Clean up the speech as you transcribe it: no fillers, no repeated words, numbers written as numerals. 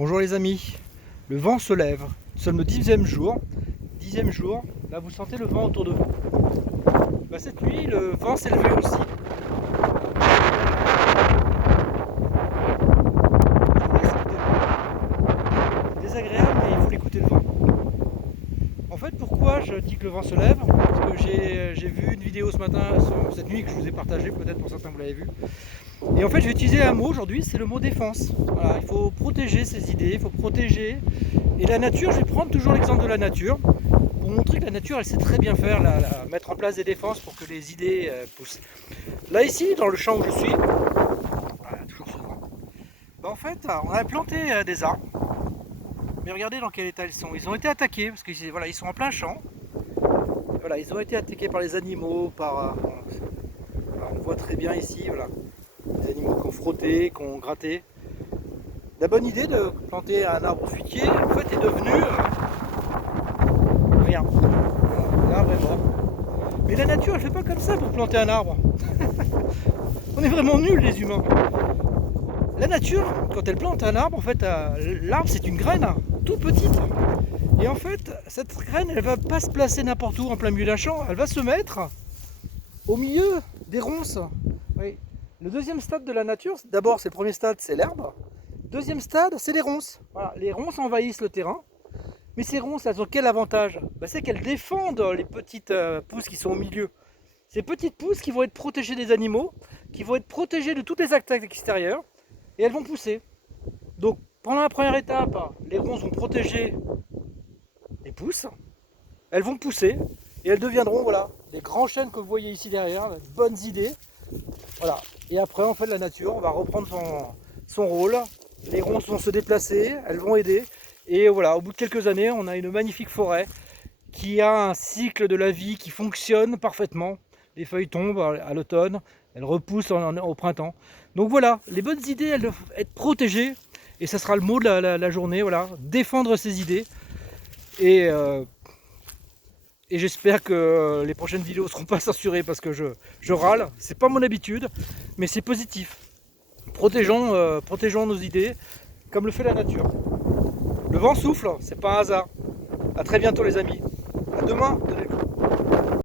Bonjour les amis, le vent se lève, nous sommes le 10e jour, là vous sentez le vent autour de vous. Cette nuit le vent s'est levé aussi. C'est désagréable mais il faut écouter le vent. En fait pourquoi je dis que le vent se lève? Parce que j'ai vu une vidéo ce matin, cette nuit que je vous ai partagée, peut-être pour certains vous l'avez vu. Et en fait je vais utiliser un mot aujourd'hui, c'est le mot défense. Voilà, il faut protéger ses idées, il faut protéger. Et la nature, je vais prendre toujours l'exemple de la nature, pour montrer que la nature elle sait très bien faire, mettre en place des défenses pour que les idées poussent. Là ici, dans le champ où je suis, voilà, toujours ce vent, en fait on a planté des arbres, mais regardez dans quel état ils sont. Ils ont été attaqués, parce qu'ils voilà, ils sont en plein champ. Voilà, ils ont été attaqués par les animaux, on voit très bien ici, voilà, les animaux qui ont frotté, qui ont gratté. La bonne idée de planter un arbre fruitier, en fait, est devenue rien. Voilà, l'arbre est mort. Mais la nature, elle fait pas comme ça pour planter un arbre. On est vraiment nuls, les humains. La nature, quand elle plante un arbre, en fait, l'arbre, c'est une graine, tout petite. Et en fait, cette graine, elle va pas se placer n'importe où en plein milieu d'un champ. Elle va se mettre au milieu des ronces. Oui. Le deuxième stade de la nature, d'abord, c'est le premier stade, c'est l'herbe. Deuxième stade, c'est les ronces. Voilà, les ronces envahissent le terrain. Mais ces ronces, elles ont quel avantage? C'est qu'elles défendent les petites pousses qui sont au milieu. Ces petites pousses qui vont être protégées des animaux, qui vont être protégées de toutes les attaques extérieures, et elles vont pousser. Donc pendant la première étape, les ronces vont protéger les pousses, elles vont pousser, et elles deviendront voilà, des grands chênes que vous voyez ici derrière, de bonnes idées. Voilà. Et après, en fait, la nature va reprendre son rôle. Les ronces vont se déplacer, elles vont aider. Et voilà, au bout de quelques années, on a une magnifique forêt qui a un cycle de la vie qui fonctionne parfaitement. Les feuilles tombent à l'automne, elles repoussent au printemps. Donc voilà, les bonnes idées, elles doivent être protégées. Et ça sera le mot de la journée, voilà, défendre ses idées. Et j'espère que les prochaines vidéos ne seront pas censurées parce que je râle. C'est pas mon habitude, mais c'est positif. Protégeons nos idées comme le fait la nature. Le vent souffle, c'est pas un hasard. A très bientôt les amis. À demain.